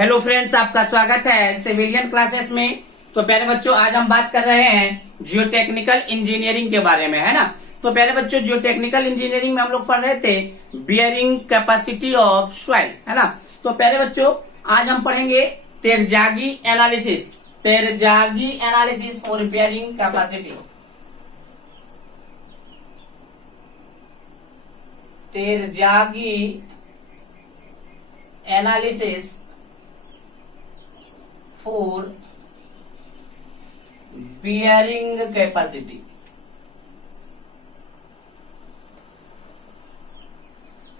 Hello friends, आपका स्वागत है सिविलियन क्लासेस में। तो पहले बच्चों, आज हम बात कर रहे हैं जियोटेक्निकल इंजीनियरिंग के बारे में, है ना। तो पहले बच्चों, जियोटेक्निकल इंजीनियरिंग में हम लोग पढ़ रहे थे बियरिंग कैपेसिटी ऑफ सॉइल, है ना। तो पहले बच्चों, आज हम पढ़ेंगे Terzaghi analysis for bearing capacity. Terzaghi analysis for bearing capacity.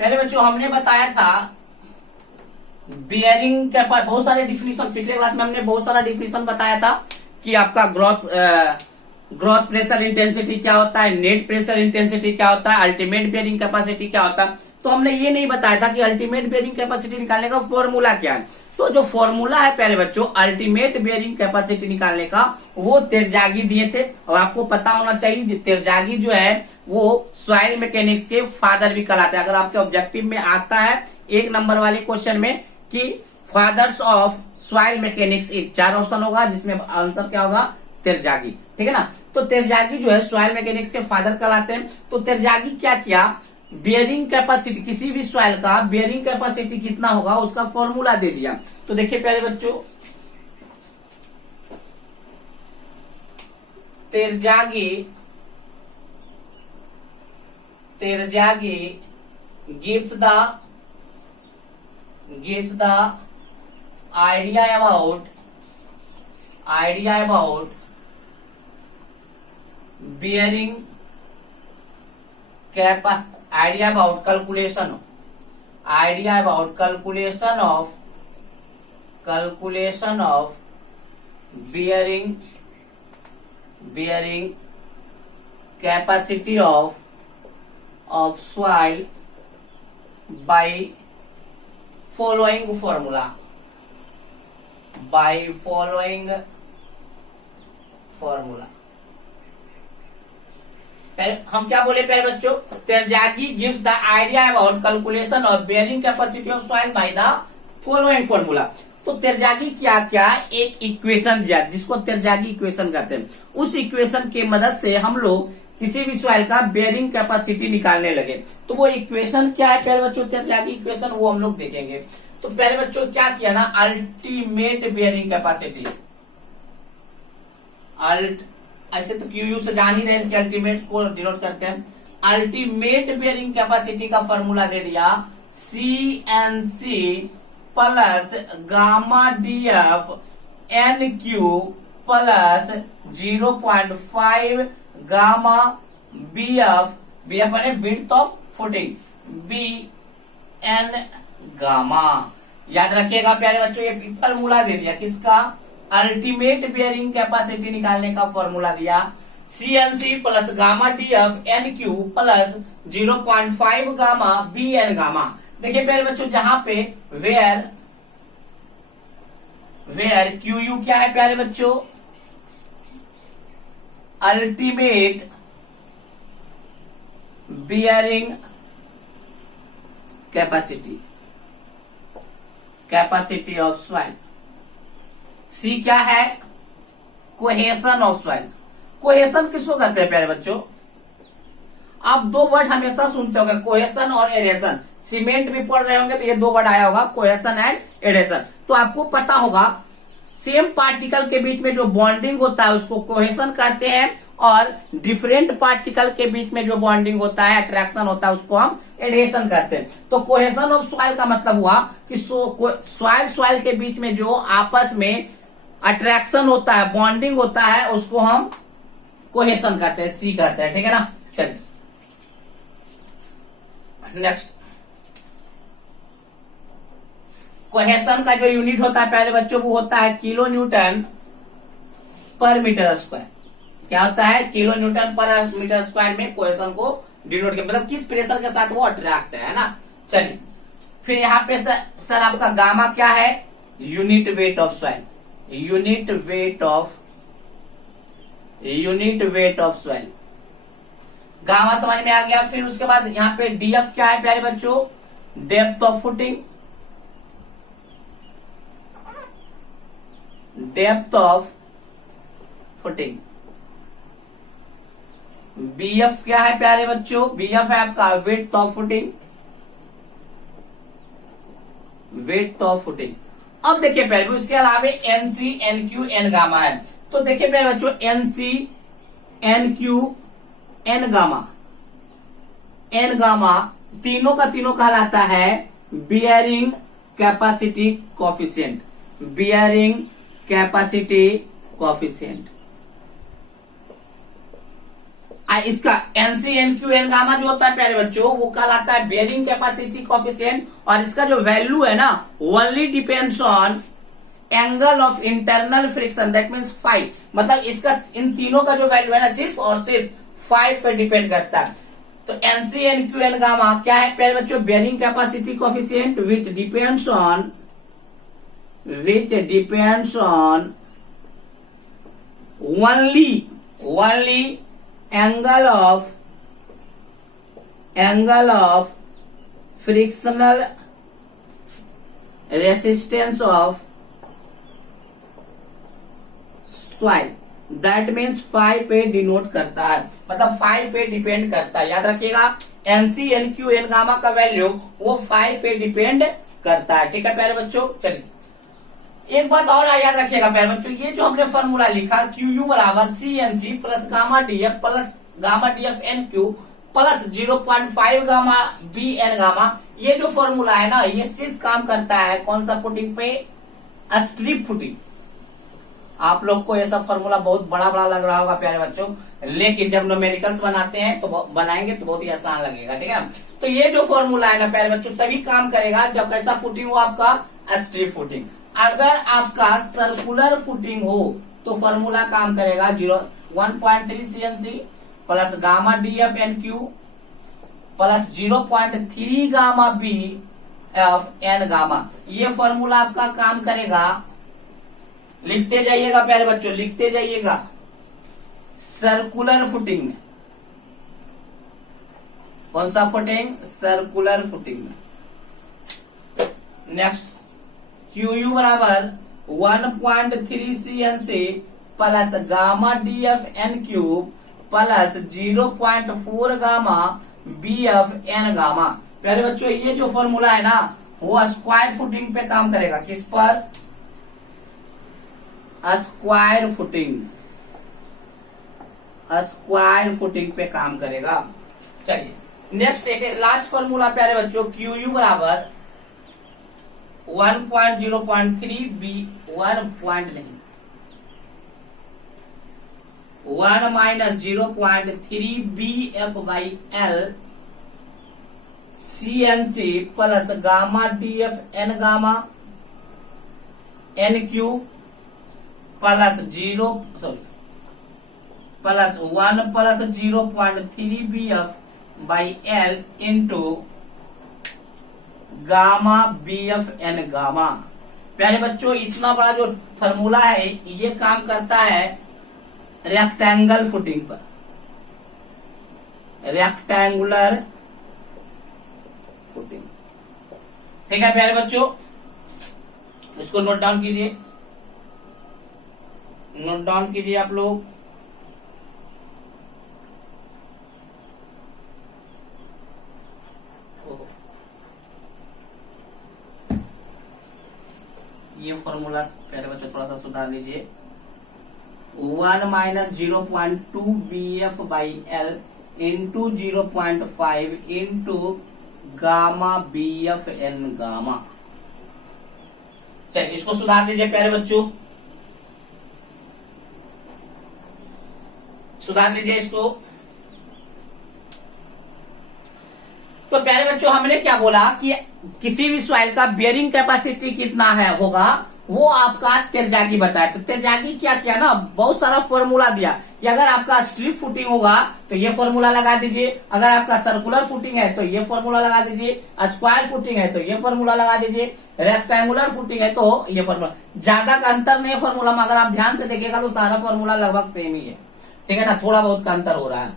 पहले बच्चों हमने बताया था बियरिंग कैपेसिटी, बहुत सारे डिफिनीशन पिछले क्लास में हमने बहुत सारा डिफिनीशन बताया था कि आपका ग्रॉस प्रेशर इंटेंसिटी क्या होता है, नेट प्रेशर इंटेंसिटी क्या होता है, अल्टीमेट बियरिंग कैपेसिटी क्या होता है। तो हमने ये नहीं बताया था कि अल्टीमेट बियरिंग कैपेसिटी निकालने का फॉर्मूला क्या है। तो जो फॉर्मूला है प्यारे बच्चों अल्टीमेट बियरिंग कैपेसिटी निकालने का, वो तेरजागी दिए थे। और आपको पता होना चाहिए तेरजागी जो है वो सॉइल मैकेनिक्स के फादर भी कहलाते हैं। अगर आपके ऑब्जेक्टिव में आता है 1 नंबर वाले क्वेश्चन में कि फादर्स ऑफ सॉइल मैकेनिक्स, एक 4 ऑप्शन होगा जिसमें आंसर क्या होगा, तेरजागी। ठीक है ना। तो तेरजागी जो है सॉइल मैकेनिक्स के फादर कहलाते हैं। तो तेरजागी क्या किया, बियरिंग कैपेसिटी, किसी भी सॉइल का बियरिंग कैपेसिटी कितना होगा उसका फॉर्मूला दे दिया। तो देखिए प्यारे बच्चों, तेरजागी gives the idea about bearing idea about calculation of bearing capacity of soil by following formula। हम क्या बोले प्यारे बच्चों, Terzaghi gives the idea about calculation of bearing capacity of soil by the following formula. तो Terzaghi क्या एक equation दिया जिसको तेरजागी इक्वेशन कहते हैं। उस इक्वेशन की मदद से हम लोग किसी भी सॉइल का बेयरिंग कैपेसिटी निकालने लगे। तो वो इक्वेशन क्या है प्यारे बच्चों, तेरजागी इक्वेशन, वो हम लोग देखेंगे। तो प्यारे बच्चों क्या किया ना, अल्टीमेट बेयरिंग कैपेसिटी, ऐसे तो क्यू से जान ही रहे कि अल्टीमेट को डिनोट करते हैं। अल्टीमेट बेयरिंग कैपेसिटी का फॉर्मूला दे दिया CNC plus gamma DF NQ plus 0.5 gamma BF बने width of footing BN gamma. याद रखिएगा प्यारे बच्चों, ये फॉर्मूला दे दिया किसका, अल्टीमेट बियरिंग कैपेसिटी निकालने का फॉर्मूला दिया CNC plus gamma DF NQ plus 0.5 gamma BN gamma. देखिए प्यारे बच्चों, जहां पे वेयर QU क्या है प्यारे बच्चों, ultimate bearing capacity of soil. C क्या है, कोहेशन ऑफ सॉइल। कोहेशन किसको कहते हैं प्यारे बच्चों, आप 2 वर्ड हमेशा सुनते होंगे, कोहेशन और एडेशन। सीमेंट भी पढ़ रहे होंगे तो ये 2 वर्ड आया होगा, कोहेशन एंड एडेशन। तो आपको पता होगा सेम पार्टिकल के बीच में जो बॉन्डिंग होता है उसको कोहेशन कहते हैं, और डिफरेंट पार्टिकल के बीच में जो बॉन्डिंग होता है, अट्रैक्शन होता है, उसको हम एडेशन कहते हैं। तो कोहेशन ऑफ सॉइल का मतलब हुआ कि सॉइल के बीच में जो आपस में अट्रैक्शन होता है, बॉन्डिंग होता है, उसको हम कोहेशन कहते हैं, सी कहते हैं। ठीक है ना। चलिए नेक्स्ट, कोहेशन का जो यूनिट होता है प्यारे बच्चों वो होता है किलो न्यूटन पर मीटर स्क्वायर। क्या होता है, किलो न्यूटन पर मीटर स्क्वायर में कोहेशन को डिनोट के, मतलब किस प्रेशर के साथ वो अट्रैक्ट है ना। चलिए फिर यहाँ पे सर आपका गामा क्या है, unit weight of soil, unit weight of soil. Gamma समझ में आ गया। फिर उसके बाद यहाँ पे डीएफ क्या है प्यारे बच्चों, depth of footing. Depth of footing. BF क्या है प्यारे बच्चों? बीएफ है आपका width of footing, width of footing. अब देखिए प्यारे बच्चों, इसके अलावा एनसी, एनक्यू, एन गामा है। तो देखिए प्यारे बच्चों, NC, NQ, N gamma, N gamma तीनों का तीनों कहलाता है bearing capacity coefficient, bearing capacity coefficient. इसका एनसी, एनक्यू, एन गामा जो होता है प्यारे बच्चों, वो कहलाता है बियरिंग कैपेसिटी कोफिशिएंट, और इसका जो वैल्यू है ना, only depends on angle of internal friction, that means five. मतलब इसका इन तीनों का जो वैल्यू है ना, सिर्फ और सिर्फ फाइव पे डिपेंड करता है। तो एनसी, एनक्यू, एन गामा क्या है प्यारे बच्चों? Bearing capacity coefficient which depends on only angle of frictional resistance of soil, that means five पे डिनोट करता है, मतलब फाइव पे डिपेंड करता है। याद रखिएगा, एनसी, एनक्यू, एन गामा का वैल्यू वो फाइव पे डिपेंड करता है। ठीक है प्यारे बच्चों, चलिए एक बात और याद रखिएगा प्यारे बच्चों, ये जो हमने फॉर्मूला लिखा QU बराबर CNC plus gamma DF plus gamma DF NQ plus 0.5 gamma BN gamma, ये जो फॉर्मूला है ना, ये सिर्फ काम करता है कौन सा फुटिंग पे? Strip footing. आप लोग को ऐसा फॉर्मूला बहुत बड़ा बड़ा लग रहा होगा प्यारे बच्चों, लेकिन जब न्यूमेरिकल्स बनाते हैं तो बनाएंगे तो बहुत ही आसान लगेगा। ठीक है ना? तो ये जो फॉर्मूला है ना प्यारे बच्चों, तभी काम करेगा जब कैसा फुटिंग हो आपका? Strip footing. अगर आपका सर्कुलर फुटिंग हो तो फॉर्मूला काम करेगा 1.3 CNC plus gamma DF NQ plus 0.3 gamma BF N gamma. ये फॉर्मूला आपका काम करेगा, लिखते जाइएगा प्यारे बच्चों, लिखते जाइएगा, सर्कुलर फुटिंग में। कौन सा फुटिंग? सर्कुलर फुटिंग में। नेक्स्ट, QU बराबर 1.3 CNC plus gamma DF NQ plus 0.4 gamma BF N gamma. प्यारे बच्चों, ये जो फॉर्मूला है ना, वो स्क्वायर फुटिंग पे काम करेगा। किस पर? स्क्वायर फुटिंग, स्क्वायर फुटिंग पे काम करेगा। चलिए नेक्स्ट एक लास्ट फॉर्मूला प्यारे बच्चों, QU बराबर 1.0.3 B 1 minus 0.3 BF by L CNC plus gamma DF N gamma NQ plus 1 plus 0.3 BF by L into gamma BF N gamma. प्यारे बच्चों, इतना बड़ा जो फॉर्मूला है ये काम करता है रेक्टेंगल फुटिंग पर, रेक्टेंगुलर फुटिंग। ठीक है प्यारे बच्चों, इसको नोट डाउन कीजिए, नोट डाउन कीजिए आप लोग। ये फॉर्मूला प्यारे बच्चों थोड़ा सा सुधार लीजिए। 1 minus 0.2 BF by L into 0.5 into gamma BF N gamma. चलिए इसको सुधार दीजिए प्यारे बच्चों, सुधार लीजिए इसको। तो प्यारे बच्चों, हमने क्या बोला कि किसी भी सॉइल का बियरिंग कैपेसिटी कितना है होगा, वो आपका तेरजागी बताया। तो तेरजागी क्या किया ना, बहुत सारा फॉर्मूला दिया कि अगर आपका स्ट्रिप फुटिंग होगा तो ये फॉर्मूला लगा दीजिए, अगर आपका सर्कुलर फुटिंग है तो ये फॉर्मूला लगा दीजिए, स्क्वायर फुटिंग है तो ये फॉर्मूला लगा दीजिए, रेक्टेंगुलर फुटिंग है तो ये फॉर्मूला। ज्यादा का अंतर नहीं है फॉर्मूला में, अगर आप ध्यान से देखिएगा तो सारा फॉर्मूला लगभग सेम ही है। ठीक है ना, थोड़ा बहुत का अंतर हो रहा है।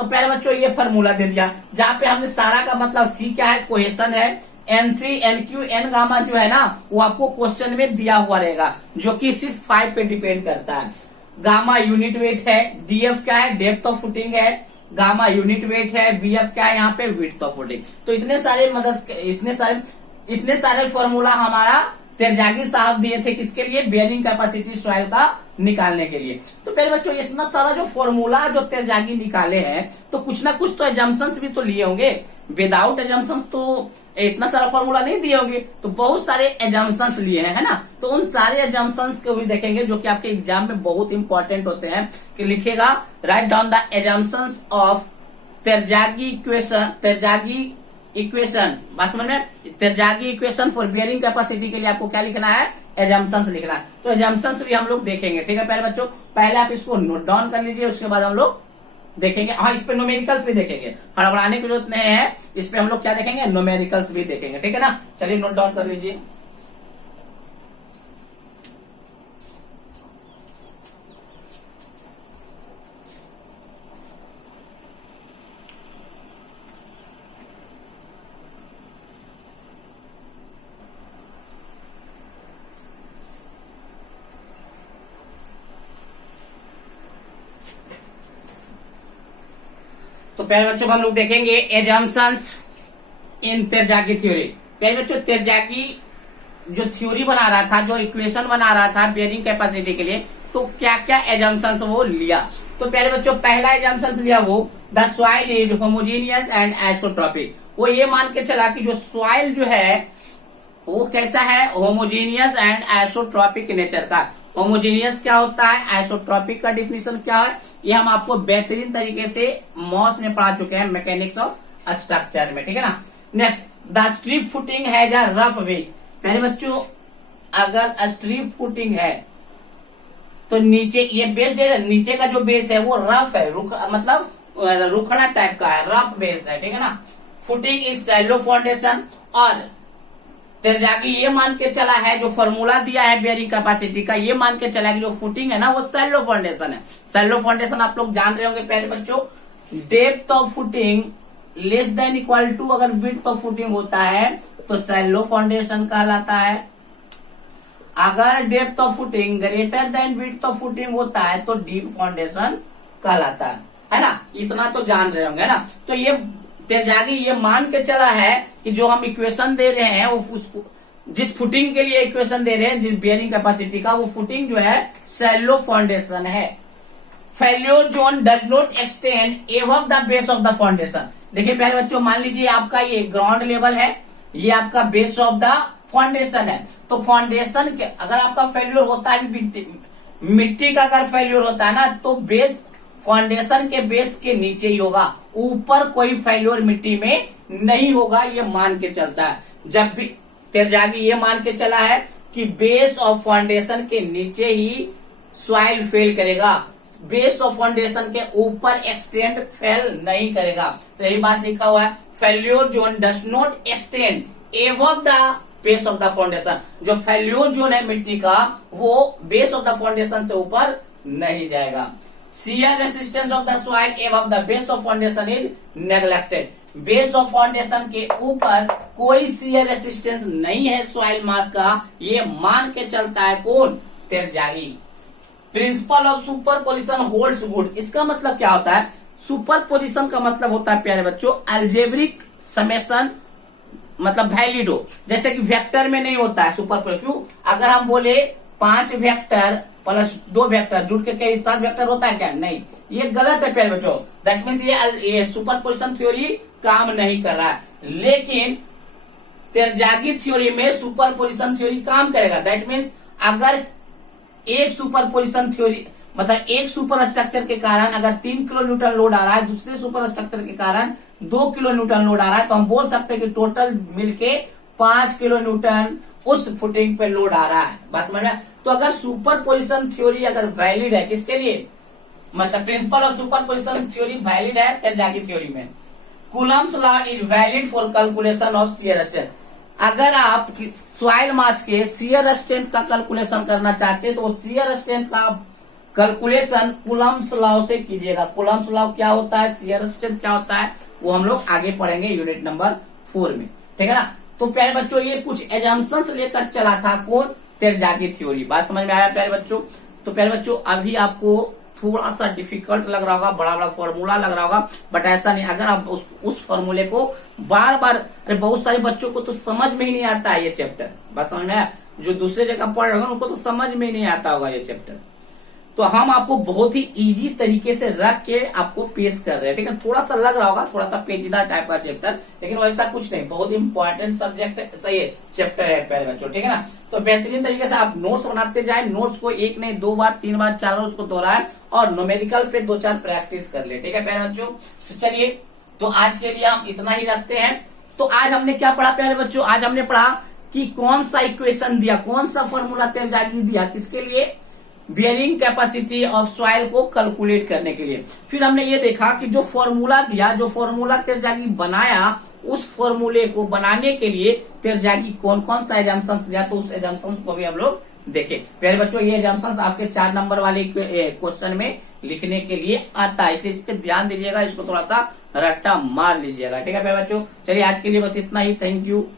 तो प्यारे बच्चों ये फॉर्मूला दे दिया, जहाँ पे हमने सारा का मतलब सी क्या है, कोहेशन है, एनसी एनक्यू एन गामा जो है ना वो आपको क्वेश्चन में दिया हुआ रहेगा, जो कि सिर्फ 5 पे डिपेंड करता है। गामा यूनिट वेट है, डीएफ क्या है, डेप्थ ऑफ फुटिंग है, गामा यूनिट वेट है, बीएफ क्या है यहाँ पे, विड्थ ऑफ फुटिंग। तो इतने सारे फॉर्मूला हमारा तेरजागी साहब दिए थे, किसके लिए, बेयरिंग कैपेसिटी सॉइल का निकालने के लिए। तो पहले बच्चों इतना सारा जो फॉर्मूला जो तेरजागी निकाले हैं, तो कुछ ना कुछ तो एजम्पशंस भी तो लिए होंगे, विदाउट एजम्पशंस तो इतना सारा फॉर्मूला नहीं दिए होंगे, तो बहुत सारे एजम्पशंस लिए हैं, है ना। तो उन सारे एजम्पशंस को भी देखेंगे जो कि आपके एग्जाम में बहुत इंपॉर्टेंट होते हैं, कि लिखेगा write down the assumptions of Terzaghi equation, बात समझ में, Terzaghi equation for bearing capacity के लिए आपको क्या लिखना है, एजम्पशंस लिखना है। तो एजम्पशंस भी हम लोग देखेंगे, ठीक है प्यारे बच्चों। पहले आप इसको नोट डाउन कर लीजिए, उसके बाद हम लोग देखेंगे, हाँ इस पे न्यूमेरिकल्स भी देखेंगे, हड़बड़ाने की जरूरत नहीं है, इस पे हम लोग क्या देखेंगे, न्यूमेरिकल्स भी देखेंगे, ठीक है ना। चलिए नोट डाउन कर लीजिए। तो पहले बच्चों हम लोग देखेंगे एजम्पशंस इन तेरजागी थ्योरी। पहले बच्चों तेरजागी जो थ्योरी बना रहा था, जो इक्वेशन बना रहा था बेयरिंग कैपेसिटी के लिए, तो क्या क्या एजम्पशंस वो लिया। तो पहले बच्चों पहला एजम्पशंस लिया वो the soil is homogeneous and isotropic. वो ये मान के चला कि जो सॉइल जो है वो कैसा है, होमोजेनियस एंड आइसोट्रॉपिक नेचर का। होमोजेनियस क्या होता है, आइसोट्रॉपिक का डिफिनेशन क्या है, ये हम आपको बेहतरीन तरीके से मॉस में पढ़ा चुके हैं, मैकेनिक्स ऑफ स्ट्रक्चर में, ठीक है ना। Next the strip footing has a rough base. पहले बच्चों अगर स्ट्रिप फुटिंग है तो नीचे ये बेस जो है, नीचे का जो बेस है वो रफ है, मतलब रुखड़ा टाइप का है, रफ बेस है, ठीक है ना। Footing is shallow foundation. और तेरजागी ये मान के चला है, जो फॉर्मूला दिया है बेयरिंग कैपेसिटी का, ये मान के चला कि जो फुटिंग है ना वो शैलो फाउंडेशन है। शैलो फाउंडेशन आप लोग जान रहे होंगे पहले बच्चों, depth of footing less than equal to अगर विड्थ ऑफ फुटिंग होता है तो शैलो फाउंडेशन कहलाता है। अगर depth of footing greater than width of footing होता है तो डीप फाउंडेशन कहलाता है ना। इतना तो जान रहे होंगे ना। तो ये तेरजागी ये मान के चला है कि जो हम इक्वेशन दे रहे हैं वो जिस फुटिंग के लिए इक्वेशन दे रहे हैं, जिस बेयरिंग कैपेसिटी का, वो फुटिंग जो है शैलो फाउंडेशन है। Failure zone does not extend above the base of the foundation. देखिए पहले बच्चों मान लीजिए आपका ये ग्राउंड लेवल है, ये आपका बेस ऑफ द फाउंडेशन है। तो फाउंडेशन के अगर आपका फेल्योर होता है, मिट्टी का अगर फेल्योर होता है ना तो बेस फाउंडेशन के बेस के नीचे ही होगा, ऊपर कोई फेल्योर मिट्टी में नहीं होगा, ये मान के चलता है। जब भी तेरजागी ये मान के चला है कि बेस ऑफ फाउंडेशन के नीचे ही सॉइल फेल करेगा, बेस ऑफ फाउंडेशन के ऊपर एक्सटेंड फेल नहीं करेगा। तो यही बात लिखा हुआ है, failure zone does not extend above the base of the foundation. जो फेल्योर जोन है मिट्टी का वो बेस ऑफ द फाउंडेशन से ऊपर नहीं जाएगा। Shear resistance of the soil above the base of foundation is neglected. Base of foundation के ऊपर कोई shear resistance नहीं है सॉइल मास का, ये मान के चलता है कौन, Terzaghi. Principle of superposition holds good. इसका मतलब क्या होता है, सुपरपोजिशन का मतलब होता है प्यारे बच्चों अलजेब्रिक समेशन, मतलब वैलिड हो। जैसे कि वेक्टर में नहीं होता है सुपरपोजिशन। क्यों, अगर हम बोले 5 वेक्टर प्लस 2 वेक्टर जुड़ के कई 7 वेक्टर होता है क्या, नहीं, ये गलत है प्यारे बच्चों। दैट मीन्स ये सुपरपोजिशन थ्योरी काम नहीं कर रहा है। लेकिन तेरजागी थ्योरी में सुपरपोजिशन थ्योरी काम करेगा। दैट मीन्स अगर एक सुपरपोजिशन थ्योरी मतलब एक सुपर स्ट्रक्चर के कारण अगर 3 किलो न्यूटन लोड आ रहा है, दूसरे सुपर स्ट्रक्चर के कारण 2 किलो न्यूटन लोड आ रहा है, तो हम बोल सकते हैं कि टोटल मिलके 5 किलो न्यूटन उस फुटिंग पे लोड आ रहा है। बस समझ में। तो अगर सुपरपोजिशन थ्योरी अगर वैलिड है, किसके लिए, मतलब principal of superposition theory valid है तेरजागी थ्योरी में। Coulomb's law is valid for calculation of shear strength. अगर आप सॉइल मास के शियर स्ट्रेंथ का कैलकुलेशन करना चाहते हैं तो शियर स्ट्रेंथ का कैलकुलेशन कूलम्ब्स लॉ से कीजिएगा। कूलम्ब्स लॉ क्या होता है, शियर स्ट्रेंथ क्या होता है, वो हम लोग आगे पढ़ेंगे यूनिट नंबर 4 में, ठीक है ना। तो प्यारे बच्चों ये कुछ एजम्पशंस लेकर चला था कौन, तेरजागी थ्योरी। बात समझ में आया प्यारे बच्चों। तो प्यारे बच्चों अभी आपको थोड़ा सा डिफिकल्ट लग रहा होगा, बड़ा बड़ा फॉर्मूला लग रहा होगा, बट ऐसा नहीं। अगर आप उस फॉर्मूले को बार बार, अरे बहुत सारे बच्चों को तो समझ में ही नहीं आता है ये चैप्टर। बात समझ में आया, जो दूसरे जगह पढ़ रहे हैं उनको तो समझ में ही नहीं आता होगा ये चैप्टर। तो हम आपको बहुत ही इजी तरीके से रख के आपको पेश कर रहे हैं, ठीक है। थोड़ा सा लग रहा होगा, थोड़ा सा पेचीदा टाइप का चैप्टर, लेकिन वैसा कुछ नहीं, बहुत इंपॉर्टेंट सब्जेक्ट सही है चैप्टर है प्यारे बच्चों, ठीक है ना। तो बेहतरीन तरीके से आप नोट्स बनाते जाए, नोट्स को 1 नहीं 2 बार 3 बार 4 बार उसको दोहराए और न्यूमेरिकल पे 2-4 प्रैक्टिस कर ले, ठीक है प्यारे बच्चों। तो चलिए, तो आज के लिए हम इतना ही रखते हैं। तो आज हमने क्या पढ़ा प्यारे बच्चों, आज हमने पढ़ा कि कौन सा इक्वेशन दिया, कौन सा फॉर्मूला तेरजागी दिया, किसके लिए, बियरिंग कैपेसिटी ऑफ सॉइल को कैलकुलेट करने के लिए। फिर हमने ये देखा कि जो फॉर्मूला दिया, जो फॉर्मूला तेरजागी बनाया, उस फॉर्मूले को बनाने के लिए तेरजागी कौन कौन सा एजम्पशंस दिया, तो उस एजम्पशंस को भी हम लोग देखे। प्यारे बच्चों ये एजम्पशंस आपके 4 नंबर वाले क्वेश्चन में लिखने के लिए आता है, इसलिए इस पे ध्यान दीजिएगा, इसको थोड़ा सा रट्टा मार लीजिएगा, ठीक है प्यारे बच्चों। चलिए आज के लिए बस इतना ही, थैंक यू।